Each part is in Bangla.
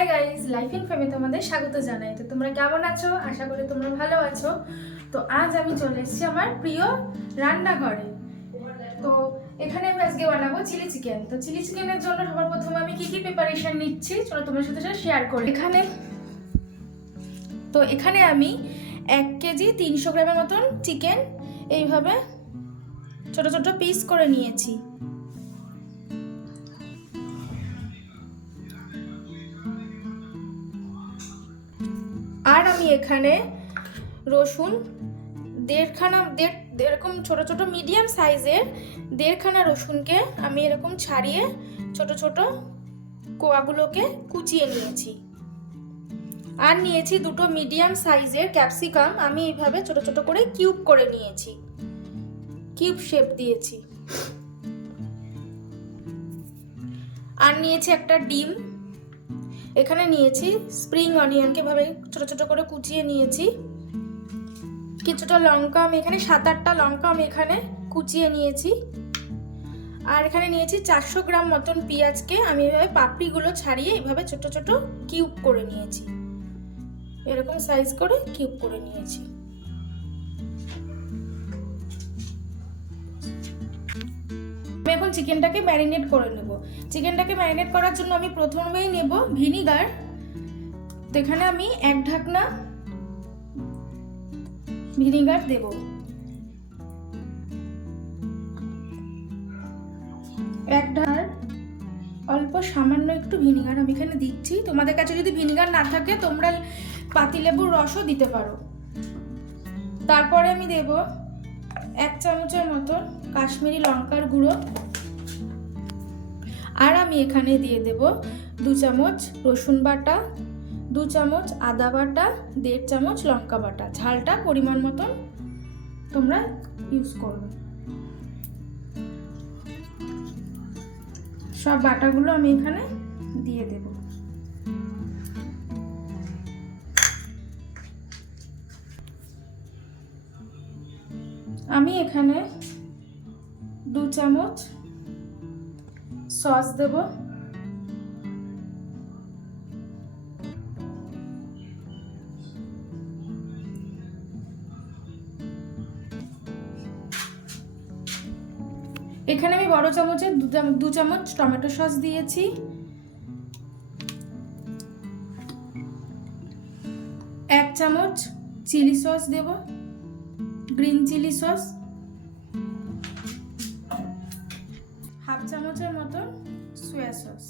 হাই গাইস, লাইফ ইন ফেমে তোমাদের স্বাগত জানাই। তো তোমরা কেমন আছো? আশা করি তোমরা ভালো আছো। তো আজ আমি চলে এসেছি আমার প্রিয় রান্নাঘরে। তো এখানে আমি আজকে বানাবো চিলি চিকেন। তো চিলি চিকেনের জন্য সবার প্রথমে আমি কি কি প্রিপারেশন নিচ্ছি চলো তোমার সাথে শেয়ার করি। এখানে আমি 1 কেজি 300 গ্রামের মতন চিকেন এইভাবে ছোট ছোট পিস করে নিয়েছি। আর আমি এখানে রসুন এরকম ছোট ছোট মিডিয়াম সাইজের 1.5 খানা রসুনকে আমি এরকম ছাড়িয়ে ছোট ছোট কোয়াগুলোকে কুচিয়ে নিয়েছি। আর নিয়েছি 2টো মিডিয়াম সাইজের ক্যাপসিকাম, আমি এইভাবে ছোট ছোট করে কিউব করে নিয়েছি, কিউব শেপ দিয়েছি। আর নিয়েছি একটা ডিম। এখানে নিয়েছি স্প্রিং অনিয়নকে ভাবে ছোট ছোট করে কুচিয়ে নিয়েছি। কিছুটা লঙ্কা, আমি এখানে 7-8টা লঙ্কা আমি এখানে কুচিয়ে নিয়েছি। আর এখানে নিয়েছি 400 গ্রাম মতন পেঁয়াজকে আমি এভাবে পাপড়িগুলো ছাড়িয়ে এভাবে ছোট ছোট কিউব করে নিয়েছি, এরকম সাইজ করে কিউব করে নিয়েছি। আমি এখন চিকেনটাকে ম্যারিনেট করে নেব। চিকেনটাকে ম্যারিনেট করার জন্য আমি প্রথমেই নেব ভিনিগার। তো এখানে আমি 1 ঢাকনা ভিনিগার দেব। অল্প সামান্য একটু ভিনিগার আমি এখানে দিচ্ছি। তোমাদের কাছে যদি ভিনিগার না থাকে তোমরা পাতিলেবুর রসও দিতে পারো। তারপরে আমি দেব 1 চামচের মতন কাশ্মীরি লঙ্কার গুঁড়ো। আর আমি এখানে দিয়ে দেব 2 চামচ রসুন বাটা, 2 চামচ আদা বাটা, 1.5 চামচ লঙ্কা বাটা। ঝালটা পরিমাণ মতন তোমরা ইউজ করবে। সব বাটাগুলো আমি এখানে দিয়ে দেব। আমি এখানে 2 চামচ সস দেব। এখানে আমি বড় চামচের 2 চামচ টমেটো সস দিয়েছি। 1 চামচ চিলি সস দেব, গ্রিন চিলি সস। 1/2 চামচের মতন সয়া সস।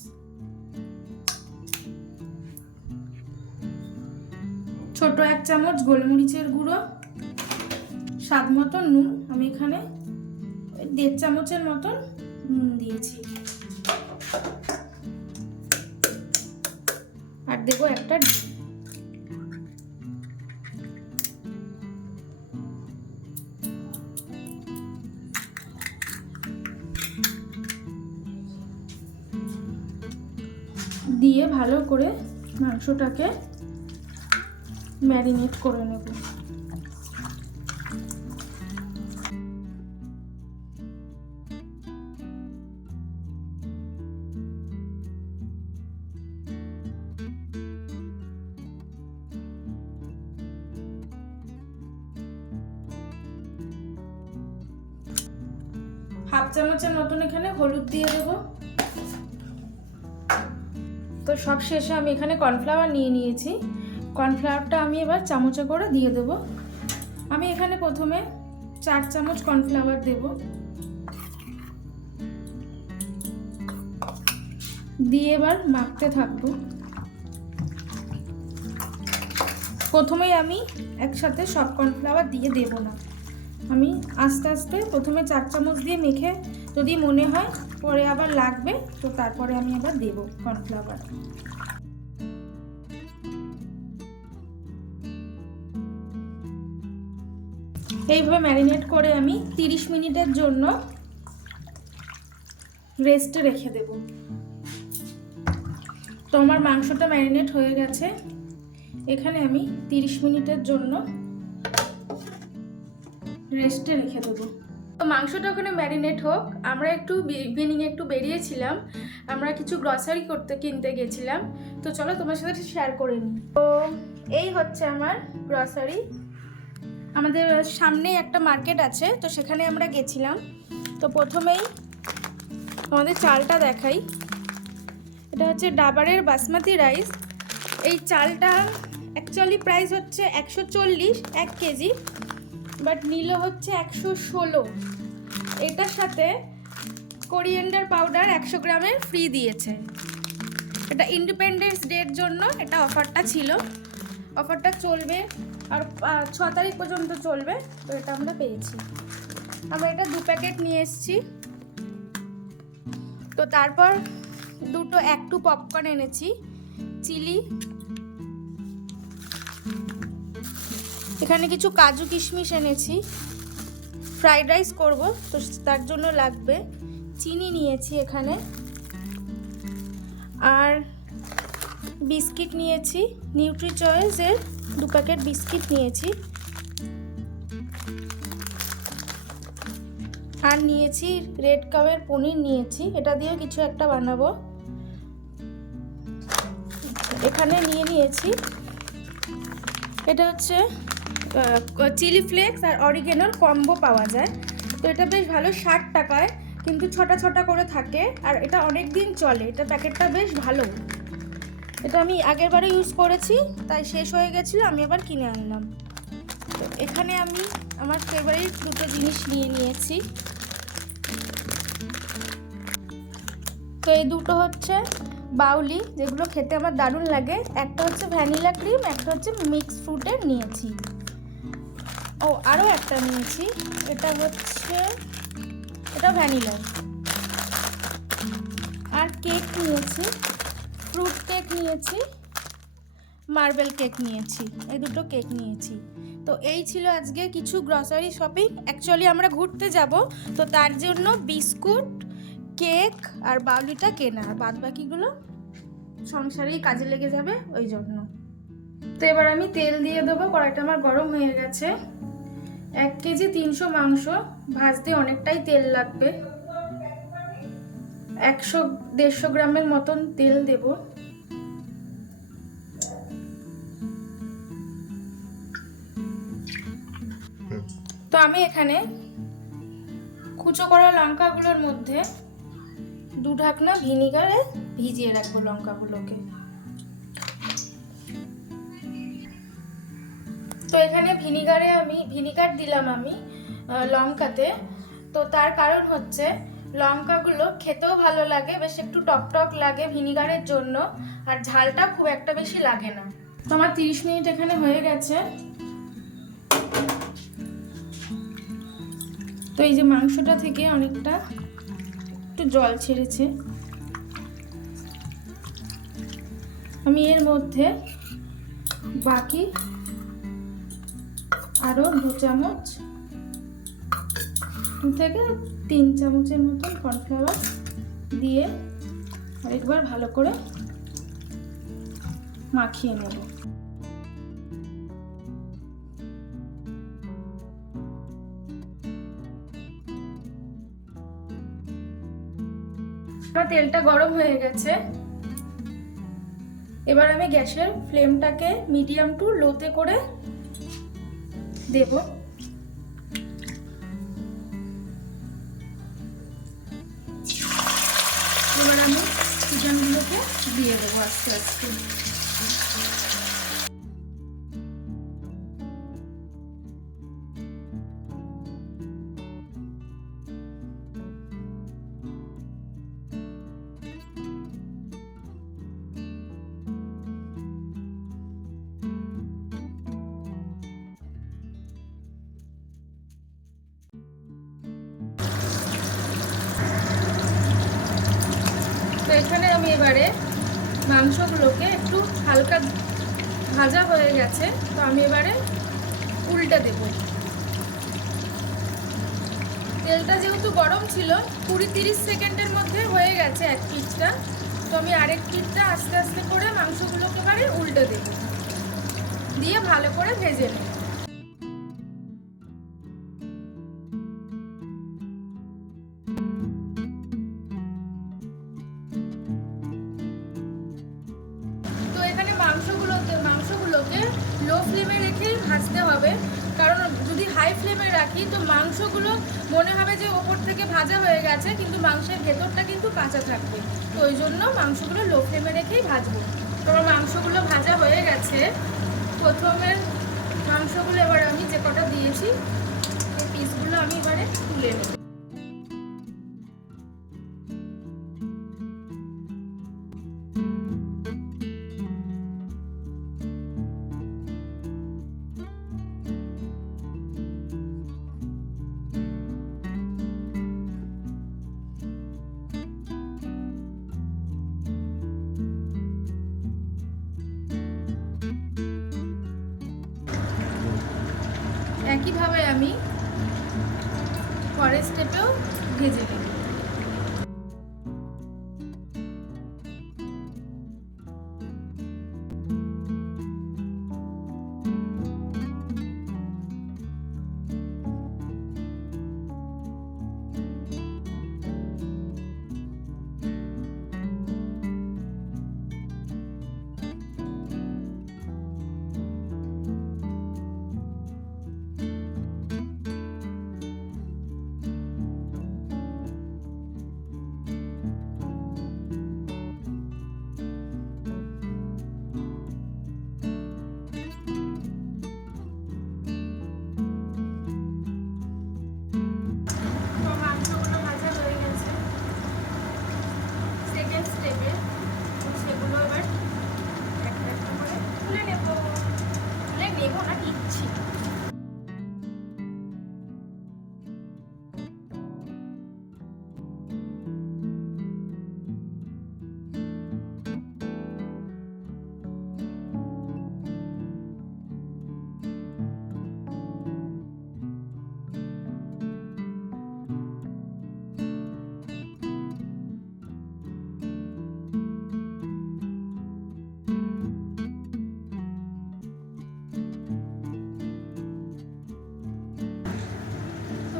ছোট 1 চামচ গোলমরিচের গুঁড়ো। স্বাদ মতন নুন, আমি এখানে 1.5 চামচের মতন নুন দিয়েছি। আর দেবো একটা ডিম। দিয়ে ভালো করে মাংসটাকে ম্যারিনেট করে নেব। হাফ চামচের মতন এখানে হলুদ দিয়ে দেব। তো সব শেষে আমি এখানে কর্নফ্লাওয়ার নিয়ে নিয়েছি। কর্নফ্লাওয়ারটা আমি এবার চামচে করে দিয়ে দেব। আমি এখানে প্রথমে 4 চামচ কর্নফ্লাওয়ার দেব। দিয়ে এবার মাখতে থাকবো। প্রথমেই আমি একসাথে সব কর্নফ্লাওয়ার দিয়ে দেব না, আমি আস্তে আস্তে প্রথমে 4 চামচ দিয়ে মেখে যদি মনে হয় পরে আবার লাগবে তো তারপরে আমি আবার দেব কর্নফ্লাওয়ার। এইভাবে ম্যারিনেট করে আমি 30 মিনিটের জন্য রেস্টে রেখে দেব। তো আমার মাংসটা ম্যারিনেট হয়ে গেছে। এখানে আমি 30 মিনিটের জন্য রেস্টে রেখে দেবো। তো মাংসটা ওখানে ম্যারিনেট হোক, আমরা একটু ইভিনিংয়ে একটু বেরিয়েছিলাম, আমরা কিছু গ্রসারি কিনতে গেছিলাম। তো চলো তোমার সাথে শেয়ার করে নিই। তো এই হচ্ছে আমার গ্রসারি। আমাদের সামনেই একটা মার্কেট আছে, তো সেখানে আমরা গেছিলাম। তো প্রথমেই আমাদের চালটা দেখাই। এটা হচ্ছে ডাবরের বাসমতি রাইস। এই চালটা অ্যাকচুয়ালি প্রাইস হচ্ছে 140 1 কেজি, বাট নিল হচ্ছে 116। এটার সাথে কোরিয়েন্ডার পাউডার 100 গ্রামের ফ্রি দিয়েছে। এটা ইন্ডিপেন্ডেন্স ডের জন্য এটা অফারটা ছিল। অফারটা চলবে আর 6 তারিখ পর্যন্ত চলবে। তো এটা আমরা পেয়েছি। আমরা এটা 2 প্যাকেট নিয়ে এসেছি। তো তারপর একটু পপকর্ন এনেছি, চিলি, এখানে কিছু কাজু কিশমিশ এনেছি। ফ্রাইড রাইস করব, তো তার জন্য লাগবে। চিনি নিয়েছি এখানে, আর বিস্কিট নিয়েছি। নিউট্রি চয়েসের 2 প্যাকেট বিস্কিট নিয়েছি, আর নিয়েছি রেড কাউয়ের পনির নিয়েছি। এটা দিয়ে কিছু একটা বানাবো। এখানে নিয়েছি, এটা হচ্ছে চিলি ফ্লেক্স আর অরিগেনোর কম্বো পাওয়া যায়। তো এটা বেশ ভালো, 60 টাকায়, কিন্তু ছোটা ছোটা করে থাকে আর এটা অনেক দিন চলে। এটা প্যাকেটটা বেশ ভালো। এটা আমি আগের বারে ইউজ করেছি, তাই শেষ হয়ে গেছিলো, আমি আবার কিনে আনলাম। তো এখানে আমি আমার ফেভারিট 2টো জিনিস নিয়েছি। তো এই 2টো হচ্ছে বাউলি, যেগুলো খেতে আমার দারুণ লাগে। একটা হচ্ছে ভ্যানিলা ক্রিম, একটা হচ্ছে মিক্স ফ্রুটের নিয়েছি। ও আরও একটা নিয়েছি, এটা ভ্যানিলা। আর কেক নিয়েছি, ফ্রুট কেক নিয়েছি, মার্বেল কেক নিয়েছি। এই 2টো কেক নিয়েছি। তো এই ছিল আজকে কিছু গ্রসারি শপিং। অ্যাকচুয়ালি আমরা ঘুরতে যাব, তো তার জন্য বিস্কুট, কেক আর বাউলিটা কেনা, আর বাদ বাকিগুলো সংসারেই কাজে লেগে যাবে ওই জন্য। তো এবার আমি তেল দিয়ে দেবো। কড়াইটা আমার গরম হয়ে গেছে। 1 কেজি 300 মাংস ভাজতে অনেকটাই তেল লাগবে। 100-150 গ্রামের মতন তেল দেব। তো আমি এখানে কুচো করা লঙ্কাগুলোর মধ্যে 2 ঢাকনা ভিনিগারে ভিজিয়ে রাখবো লঙ্কাগুলোকে। তো এখানে ভিনিগার দিলাম আমি লঙ্কাতে। তো তার কারণ হচ্ছে লঙ্কাগুলো খেতেও ভালো লাগে, বেশ একটু টক টক লাগে ভিনিগারের জন্য, আর ঝালটা খুব একটা বেশি লাগে না। তো আমার 30 মিনিট এখানে হয়ে গেছে। তো এই যে মাংসটা থেকে অনেকটা একটু জল ছেড়েছে। আমি এর মধ্যে বাকি আরো 2 চামচ থেকে 3 চামচের মতন কর্নফ্লাওয়ার দিয়ে আরেকবার ভালো করে মাখিয়ে নেব। তেলটা গরম হয়ে গেছে। এবার আমি গ্যাসের ফ্লেমটাকে মিডিয়াম টু লোতে করে দেব। এবার আমি চিকেনগুলোকে দিয়ে দেবো আস্তে আস্তে। তো এখানে আমি এবারে মাংসগুলোকে একটু হালকা ভাজা হয়ে গেছে, তো আমি এবারে উল্টে দেব। তেলটা যেহেতু গরম ছিল, 20-30 সেকেন্ডের মধ্যে হয়ে গেছে এক পিঠটা। তো আমি আরেক পিঠটা আস্তে আস্তে করে মাংসগুলোকে এবারে উল্টে দেব, দিয়ে ভালো করে ভেজে নেব। ফ্লেমে রেখেই ভাজতে হবে, কারণ যদি হাই ফ্লেমে রাখি তো মাংসগুলো মনে হবে যে ওপর থেকে ভাজা হয়ে গেছে, কিন্তু মাংসের ভেতরটা কিন্তু কাঁচা থাকবে। তো ওই জন্য মাংসগুলো লো ফ্লেমে রেখেই ভাজবো। তো মাংসগুলো ভাজা হয়ে গেছে। প্রথমে মাংসগুলো এবার আমি যে কটা দিয়েছি এই পিসগুলো আমি এবারে তুলে নেব। একইভাবে আমি পরের স্টেপেও ভেজে নেব।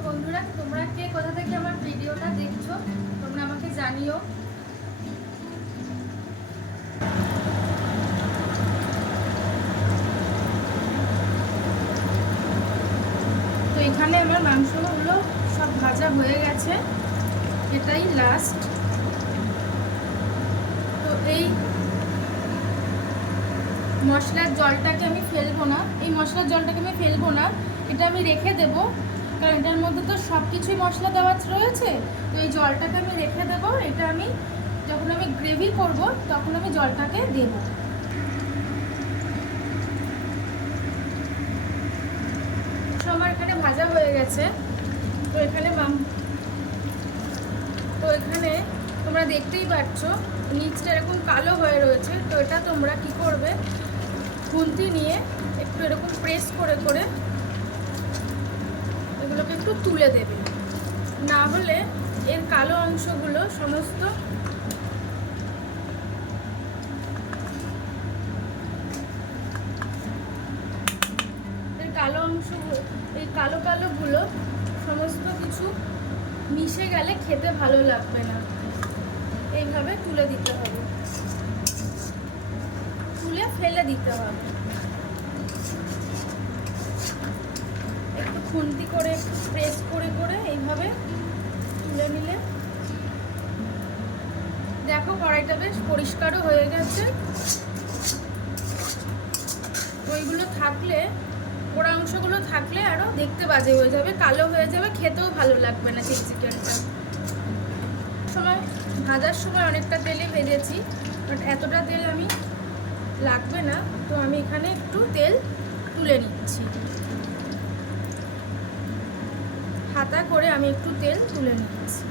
বন্ধুরা, তোমরা কে কোথা থেকে আমার ভিডিওটা দেখছো তোমরা আমাকে জানিও। তো এখানে আমার মাংসগুলো সব ভাজা হয়ে গেছে, এটাই লাস্ট। তো এই মশলার জলটাকে আমি ফেলবো না, এটা আমি রেখে দেবো, কারণ এটার মধ্যে তো সব কিছুই মশলা দেওয়া রয়েছে। তো এই জলটাকে আমি রেখে দেবো, এটা আমি যখন আমি গ্রেভি করব তখন আমি জলটাকে দেব। আমার এখানে ভাজা হয়ে গেছে। তো এখানে তোমরা দেখতেই পাচ্ছ নিচটা এরকম কালো হয়ে রয়েছে। তো এটা তোমরা কি করবে, খুন্তি নিয়ে একটু এরকম প্রেস করে করে এগুলোকে একটু তুলে দেবে, না হলে এর কালো অংশগুলো সমস্ত এই কালো কালোগুলো সমস্ত কিছু মিশে গেলে খেতে ভালো লাগবে না। এইভাবে তুলে দিতে হবে, তুলে ফেলে দিতে হবে। একটু খুন্তি করে একটু প্রেস করে করে এইভাবে তুলে নিলে দেখো কড়াইটা বেশ পরিষ্কারও হয়ে গেছে। ওইগুলো থাকলে, পোড়া অংশগুলো থাকলে আরও দেখতে বাজে হয়ে যাবে, কালো হয়ে যাবে, খেতেও ভালো লাগবে না চিকেনটা। ভাজার সময় অনেকটা তেলে ভেজেছি, বাট এতটা তেল আমি লাগবে না। তো আমি এখানে একটু তেল তুলে নিচ্ছি, হাতা করে আমি একটু তেল তুলে নিচ্ছি।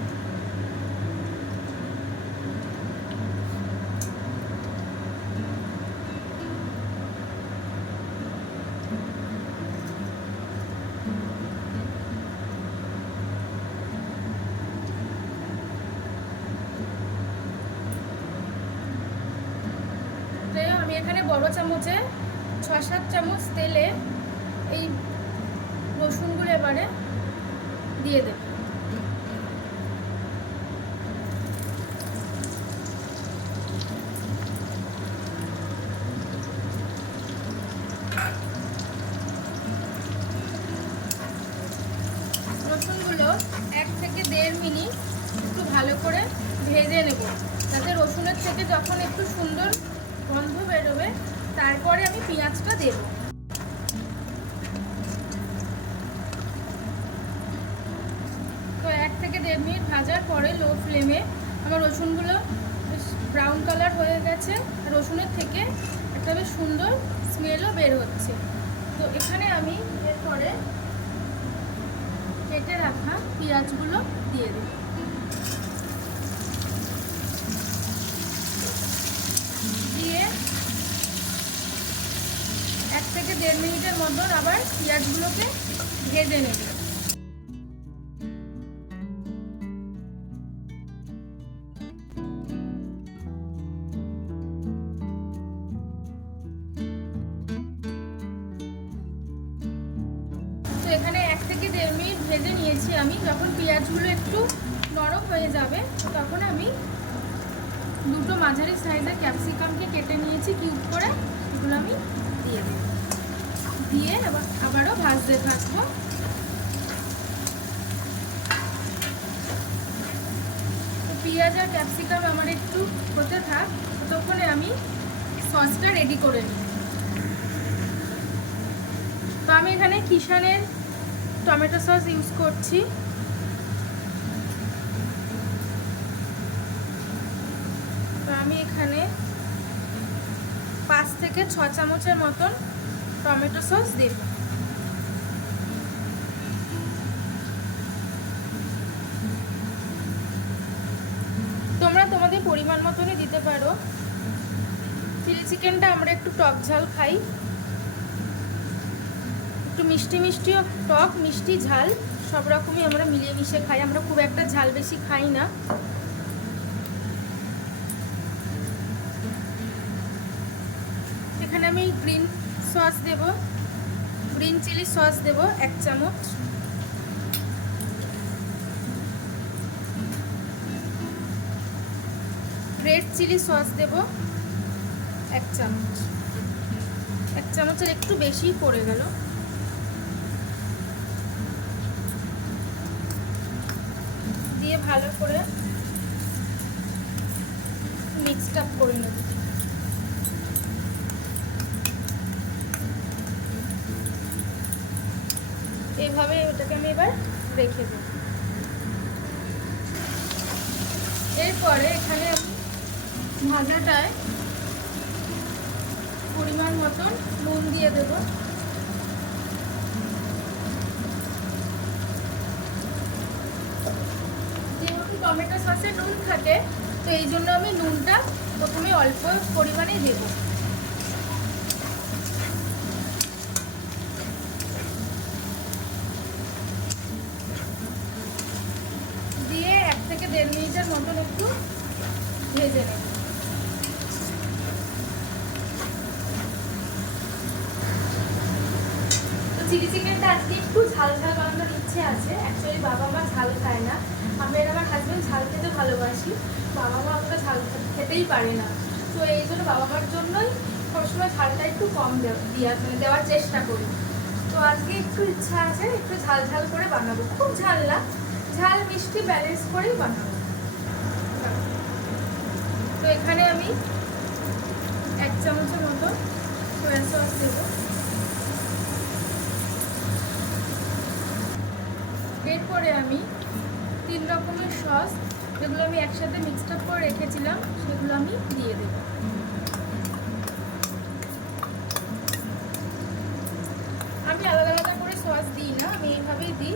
আমি এখানে বড় চামচে 6-7 চামচ তেলে এই রসুনগুলো এবারে দিয়ে দেব। ভেজে নেব, যাতে রসুনের থেকে যখন একটু সুন্দর গন্ধ বেরোবে তারপরে আমি পেঁয়াজটা দেব। তো 1 থেকে 1.5 মিনিট ভাজার পরে লো ফ্লেমে আমার রসুনগুলো বেশ ব্রাউন কালার হয়ে গেছে, আর রসুনের থেকে একটা বেশ সুন্দর স্মেলও বের হচ্ছে। তো এখানে আমি এরপরে কেটে রাখা পেঁয়াজগুলো দিয়ে দেব। দিয়ে 1 থেকে 1.5 মিনিটের মতন আবার পেঁয়াজগুলোকে ভেজে নেব। তো এখানে 1 থেকে 1.5 মিনিট ভেজে নিয়েছি আমি। যখন পেঁয়াজগুলো একটু নরম হয়ে যাবে তখন আমি দুটো মাঝারি সাইজের ক্যাপসিকামকে কেটে নিয়েছি কিউব করে, এগুলো আমি দিয়ে দেব। দিয়ে আবারও ভাজতে থাকবো। পেঁয়াজ আর ক্যাপসিকাম আমার একটু হতে থাক, ততক্ষণে আমি সসটা রেডি করে নিই। তো আমি এখানে কিষানের টমেটো সস ইউজ করছি। তো আমি এখানে 5 থেকে 6 চামচের মতন টমেটো সস দেব। তোমরা তোমাদের পরিমাণ মতনই দিতে পারো। চিলি চিকেনটা আমরা একটু টক ঝাল খাই, একটু মিষ্টি মিষ্টিও, টক মিষ্টি ঝাল সব রকমই আমরা মিলিয়ে মিশিয়ে খাই। আমরা খুব একটা ঝাল বেশি খাই না। এখানে আমি গ্রিন সস দেব, গ্রিন চিলি সস দেব 1 চামচ। রেড চিলি সস দেব 1 চামচ। 1 চামচের একটু বেশি পড়ে গেল। দিয়ে ভালো করে মিক্সড আপ করে নেব। এইভাবে ওটাকে আমি এবার রেখে দেব। এরপরে এখানে আমি ভাজাটায় পরিমাণ মতন নুন দিয়ে দেব। যেহেতু টমেটো সসে নুন থাকে, তো এই জন্য আমি নুনটা প্রথমে অল্প পরিমাণে দেব। দিয়ে 1 থেকে 1.5 মিনিটের মতন একটু ভেজে নেব। তো চিলি চিকেনটা আজকে একটু ঝাল ঝাল বানানোর ইচ্ছে আছে। অ্যাকচুয়ালি বাবা মা ঝাল খায় না, আমি আর আমার হাজব্যান্ড ঝাল খেতে ভালোবাসি। বাবা মা অতটা ঝাল খেতেই পারে না। তো এই জন্য বাবা মার জন্যই সবসময় ঝালটা একটু কম দেওয়ার চেষ্টা করি। তো আজকে একটু ইচ্ছা আছে একটু ঝাল ঝাল করে বানাবো, খুব ঝাল না, ঝাল মিষ্টি ব্যালেন্স করেই বানাবো। তো এখানে আমি 1 চামচের মতো সয়া সস দেব। এরপরে আমি 3 রকমের সস, যেগুলো আমি একসাথে মিক্সড আপ করে রেখেছিলাম, সেগুলো আমি দিয়ে দেব। আমি আলাদা আলাদা করে সস দিই না, আমি এইভাবেই দিই,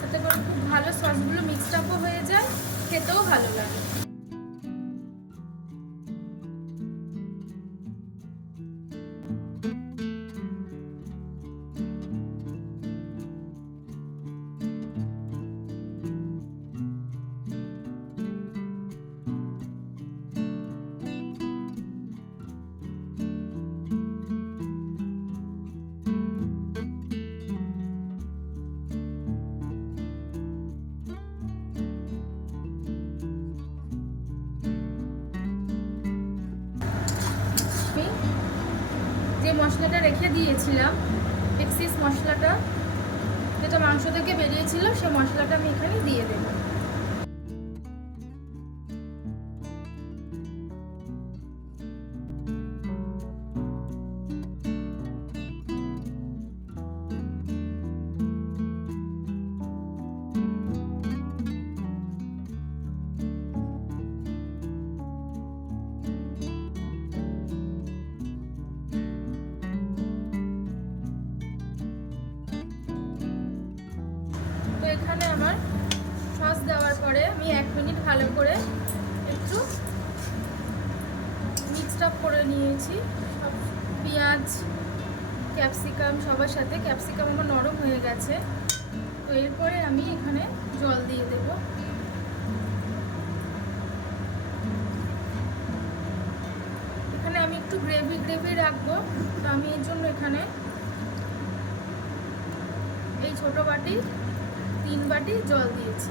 তাতে করে খুব ভালো সসগুলো মিক্সড আপও হয়ে যায়, খেতেও ভালো লাগে। যে মশলাটা রেখে দিয়েছিলাম, এক্সিস মশলাটা যেটা মাংস থেকে বেরিয়েছিল, সেই মশলাটা আমি এখানে দিয়ে দেব। ভালো করে একটু মিক্সড আপ করে নিয়েছি। সব পেঁয়াজ ক্যাপসিকাম সবার সাথে, ক্যাপসিকাম আমার নরম হয়ে গেছে। তো এরপরে আমি এখানে জল দিয়ে দেব। এখানে আমি একটু গ্রেভি রাখবো, তো আমি এর জন্য এখানে এই ছোট বাটি 3 বাটি জল দিয়েছি।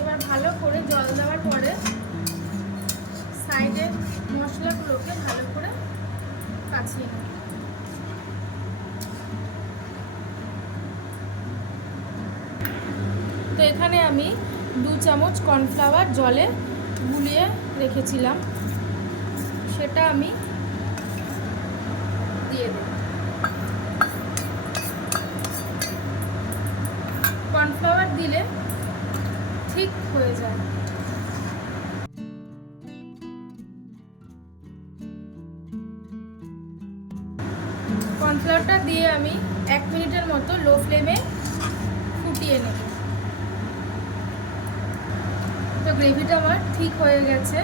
এবার ভালো করে জল দেওয়ার পরে সাইডে মশলাগুলোকে ভালো করে কাছিয়ে নেব। তো এখানে আমি 2 চামচ কর্নফ্লাওয়ার জলে গুলিয়ে রেখেছিলাম, সেটা আমি দিয়ে দেব। কর্নফ্লাওয়ার দিলে ঠিক হয়ে যায়। কর্নফ্লাওয়ারটা দিয়ে আমি 1 মিনিটের মতো লো ফ্লেমে ফুটিয়ে নেব। তো গ্রেভিটা আমার ঠিক হয়ে গেছে।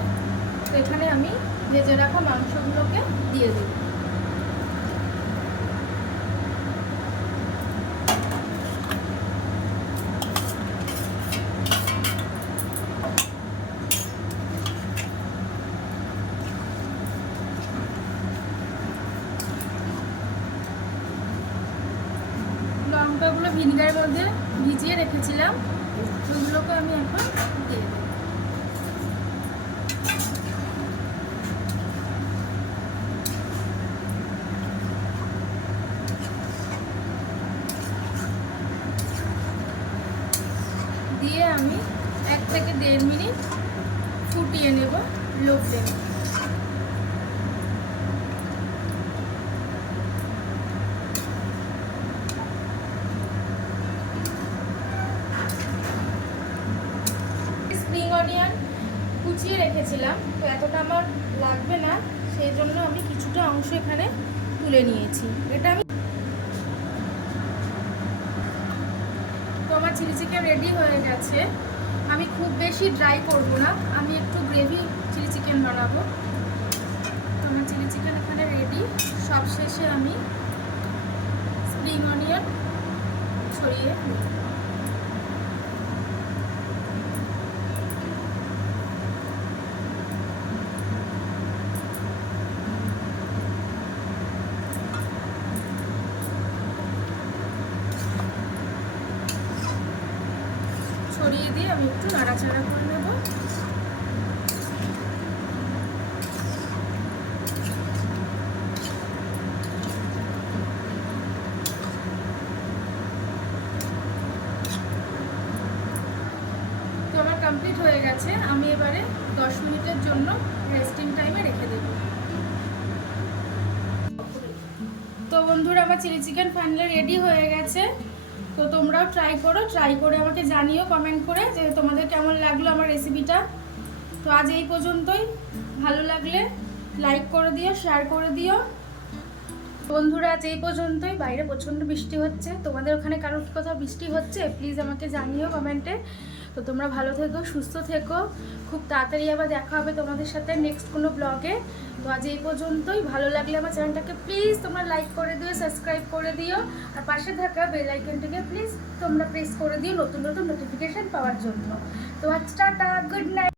তো এখানে আমি ভেজে রাখা মাংসগুলোকে দিয়ে দেব। লঙ্কাগুলো ভিনিগারের মধ্যে ভিজিয়ে রেখেছিলাম, ওইগুলোকে আমি এখন দিয়ে দেব। দিয়ে আমি 1 থেকে 1.5 মিনিট ফুটিয়ে নেব লো ফ্লেমে। স্প্রিং অনিয়ন কুচিয়ে রেখেছিলাম, তো এতটা আমার লাগবে না, সেই জন্য আমি কিছুটা অংশ এখানে তুলে নিয়েছি। এটা আমি তো আমার চিলি চিকেন রেডি হয়ে গেছে। আমি খুব বেশি ড্রাই করব না, আমি একটু গ্রেভি চিলি চিকেন বানাবো। তো আমার চিলি চিকেন এখানে রেডি। সব শেষে আমি স্প্রিং অনিয়ন ছড়িয়ে নিই। ছড়িয়ে দিয়ে আমি একটু নাড়াচাড়া করে নেব। তো আমার কমপ্লিট হয়ে গেছে। আমি এবারে 10 মিনিটের জন্য রেস্টিং টাইমে রেখে দেব। তো বন্ধুরা, আমার চিলি চিকেন ফাইনালি রেডি হয়ে গেছে। তো তোমরাও ট্রাই করে আমাকে জানিও কমেন্ট করে যে তোমাদের কেমন লাগলো আমার রেসিপিটা। তো আজ এই পর্যন্তই। ভালো লাগলে লাইক করে দিও, শেয়ার করে দিও। বন্ধুরা, আজ এই পর্যন্তই। বাইরে প্রচণ্ড বৃষ্টি হচ্ছে, তোমাদের ওখানে কারোর কোথাও বৃষ্টি হচ্ছে প্লিজ আমাকে জানিও কমেন্টে। তো তোমরা ভালো থেকো, সুস্থ থেকো। খুব তাড়াতাড়ি আবার দেখা হবে তোমাদের সাথে নেক্সট কোনো ব্লগে। তো আজ এই পর্যন্তই। ভালো লাগলে আমার চ্যানেলটাকে প্লিজ তোমরা লাইক করে দিও, সাবস্ক্রাইব করে দিও, আর পাশে থাকা বেল আইকনটাকে প্লিজ তোমরা প্রেস করে দিও নতুন নতুন নোটিফিকেশান পাওয়ার জন্য। তো আজ টাটা, গুড নাইট।